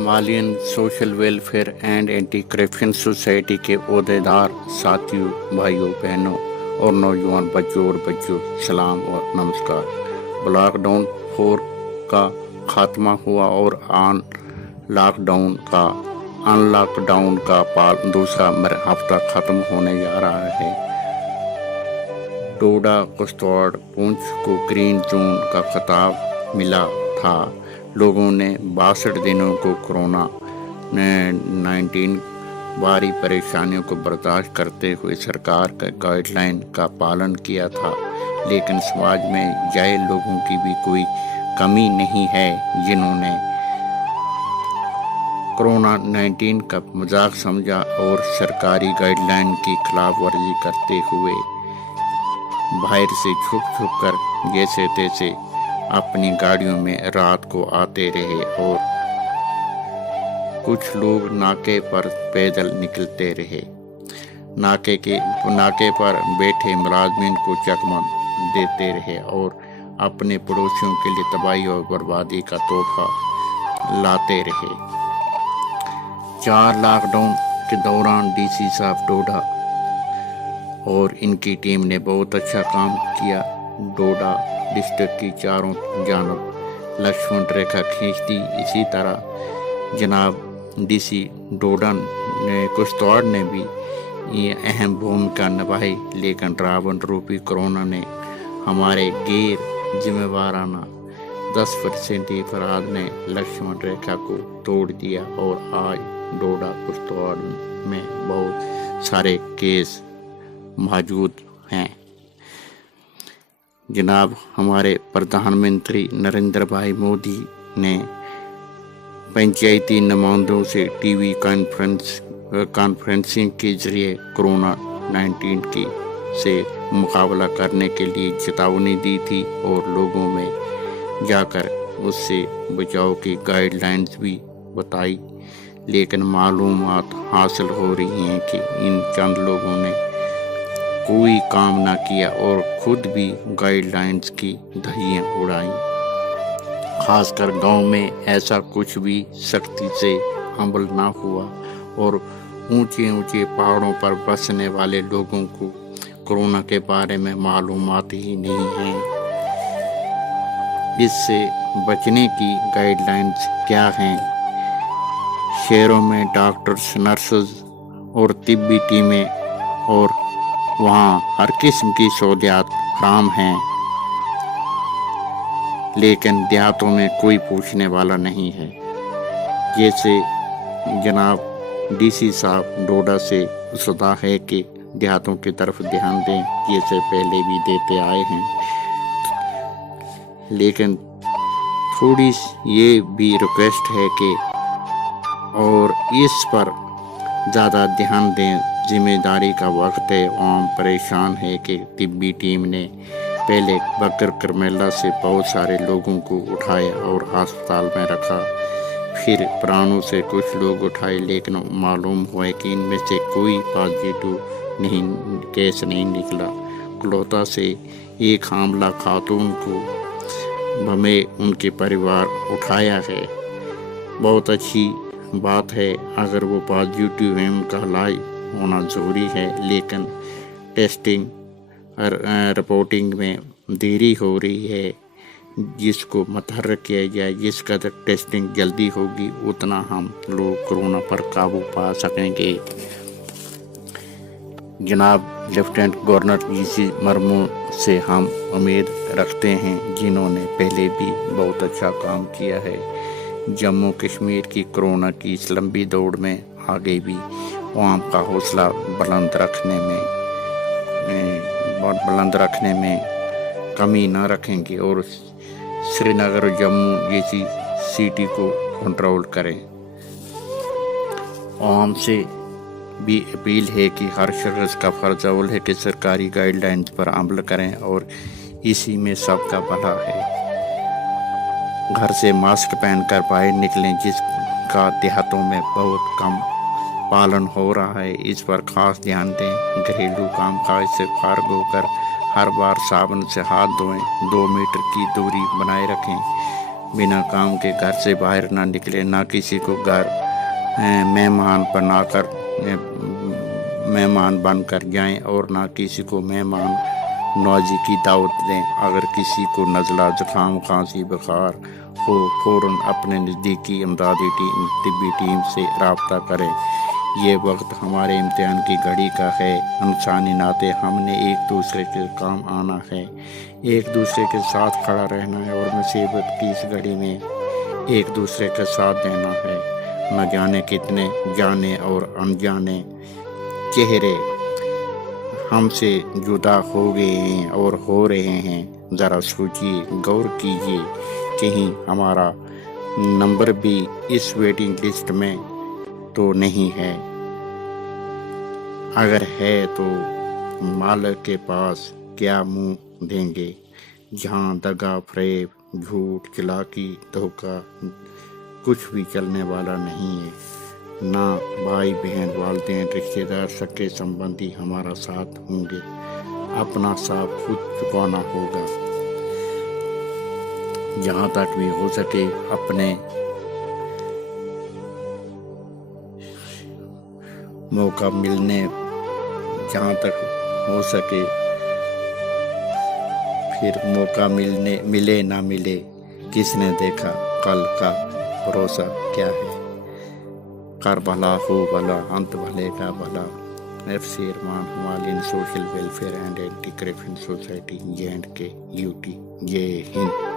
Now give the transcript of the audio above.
Himalayan social welfare and anti corruption society के ओहदेदार साथियों, भाइयों, बहनों और नौजवान बच्चों और बच्चों, सलाम और नमस्कार। लॉकडाउन 4 का खात्मा हुआ और अनलॉकडाउन का दूसरा हफ्ता खत्म होने जा रहा है। डोडा, किश्तवाड़, पुंछ को ग्रीन जोन का खिताब मिला था। लोगों ने 62 दिनों को कोरोना 19 भारी परेशानियों को बर्दाश्त करते हुए सरकार के गाइडलाइन का पालन किया था, लेकिन समाज में जाए लोगों की भी कोई कमी नहीं है जिन्होंने कोरोना 19 का मजाक समझा और सरकारी गाइडलाइन की खिलाफ वर्जी करते हुए बाहर से छुप कर जैसे तैसे अपनी गाड़ियों में रात को आते रहे और कुछ लोग नाके पर पैदल निकलते रहे। नाके पर बैठे मुलाजमीन को चकमा देते रहे और अपने पड़ोसियों के लिए तबाही और बर्बादी का तोहफा लाते रहे। 4 लॉकडाउन के दौरान डीसी साहब डोडा और इनकी टीम ने बहुत अच्छा काम किया। डोडा डिस्ट्रिक्ट की चारों जानब लक्ष्मण रेखा खींच दी। इसी तरह जनाब डीसी डोडा ने किश्तवाड़ ने भी ये अहम भूमिका निभाई, लेकिन रावण रूपी कोरोना ने हमारे गैर जिम्मेवाराना 10% अफराद ने लक्ष्मण रेखा को तोड़ दिया और आज डोडा किश्तवाड़ में बहुत सारे केस मौजूद हैं। जनाब हमारे प्रधानमंत्री नरेंद्र भाई मोदी ने पंचायती नुमाइंदों से टीवी कॉन्फ्रेंसिंग के जरिए कोरोना 19 से मुकाबला करने के लिए चेतावनी दी थी और लोगों में जाकर उससे बचाव की गाइडलाइंस भी बताई, लेकिन मालूमात हासिल हो रही हैं कि इन चंद लोगों ने कोई काम ना किया और खुद भी गाइडलाइंस की धज्जियां उड़ाई। खासकर गांव में ऐसा कुछ भी सख्ती से अमल ना हुआ और ऊंचे ऊंचे पहाड़ों पर बसने वाले लोगों को कोरोना के बारे में मालूमात ही नहीं है। इससे बचने की गाइडलाइंस क्या हैं? शहरों में डॉक्टर्स, नर्सेज और तिब्बी टीमें और वहाँ हर किस्म की सहूलियात फराहम हैं, लेकिन देहातों में कोई पूछने वाला नहीं है। जैसे जनाब डीसी साहब डोडा से सदा है कि देहातों की तरफ ध्यान दें, जैसे पहले भी देते आए हैं, लेकिन थोड़ी ये भी रिक्वेस्ट है कि और इस पर ज़्यादा ध्यान दें। जिम्मेदारी का वक्त है। आम परेशान है कि तिब्बी टीम ने पहले बकर करमेला से बहुत सारे लोगों को उठाया और अस्पताल में रखा, फिर प्राणों से कुछ लोग उठाए, लेकिन मालूम हुआ कि इनमें से कोई पॉजिटिव केस नहीं निकला। कलौता से एक हामला खातून को हमें उनके परिवार उठाया है। बहुत अच्छी बात है अगर वो पॉजिटिव है, उनका इलाज होना ज़रूरी है, लेकिन टेस्टिंग और रिपोर्टिंग में देरी हो रही है, जिसको मतहर्रक किया जाए। जिस कदर टेस्टिंग जल्दी होगी उतना हम लोग कोरोना पर काबू पा सकेंगे। जनाब लेफ्टिनेंट गवर्नर जीसी मर्मू से हम उम्मीद रखते हैं, जिन्होंने पहले भी बहुत अच्छा काम किया है। जम्मू कश्मीर की कोरोना की इस लंबी दौड़ में आगे भी आवाम का हौसला बुलंद रखने में कमी न रखेंगे और श्रीनगर और जम्मू जैसी सिटी को कंट्रोल करें। आवाम से भी अपील है कि हर शख्स का फर्ज अव्वल है कि सरकारी गाइडलाइंस पर अमल करें और इसी में सबका भला है। घर से मास्क पहनकर बाहर निकलें, जिसका देहातों में बहुत कम पालन हो रहा है। इस पर खास ध्यान दें। घरेलू कामकाज से फारग होकर हर बार साबुन से हाथ धोएं। 2 मीटर की दूरी बनाए रखें। बिना काम के घर से बाहर ना निकले, ना किसी को घर मेहमान बनकर जाएं और ना किसी को मेहमान नवाजी की दावत दें। अगर किसी को नज़ला, जुकाम, खांसी, बुखार हो, फ़ौरन अपने नज़दीकी इमदादी तिब्बी टीम से रब्ता करें। ये वक्त हमारे इम्तिहान की घड़ी का है। इंसानी नाते हमने एक दूसरे के काम आना है, एक दूसरे के साथ खड़ा रहना है और मुसीबत की इस घड़ी में एक दूसरे का साथ देना है। न जाने कितने जाने और अनजाने चेहरे हमसे जुदा हो गए हैं और हो रहे हैं। ज़रा सोचिए, गौर कीजिए, कहीं हमारा नंबर भी इस वेटिंग लिस्ट में तो नहीं है। अगर है तो मालिक के पास क्या मुंह देंगे, जहां दगा, फरेब, झूठ, चालाकी, धोखा कुछ भी चलने वाला नहीं है। ना भाई बहन, वालिदैन, रिश्तेदार, सगे संबंधी हमारा साथ होंगे। अपना साथ खुद चुकाना होगा। जहाँ तक भी हो सके अपने मौका मिलने, जहाँ तक हो सके फिर मौका मिले ना मिले, किसने देखा कल का भरोसा क्या है। कर भला हो भला, अंत भले का भला। FC Irman, Himalayan social welfare and anti corruption society, J&K, UT। जय हिंद।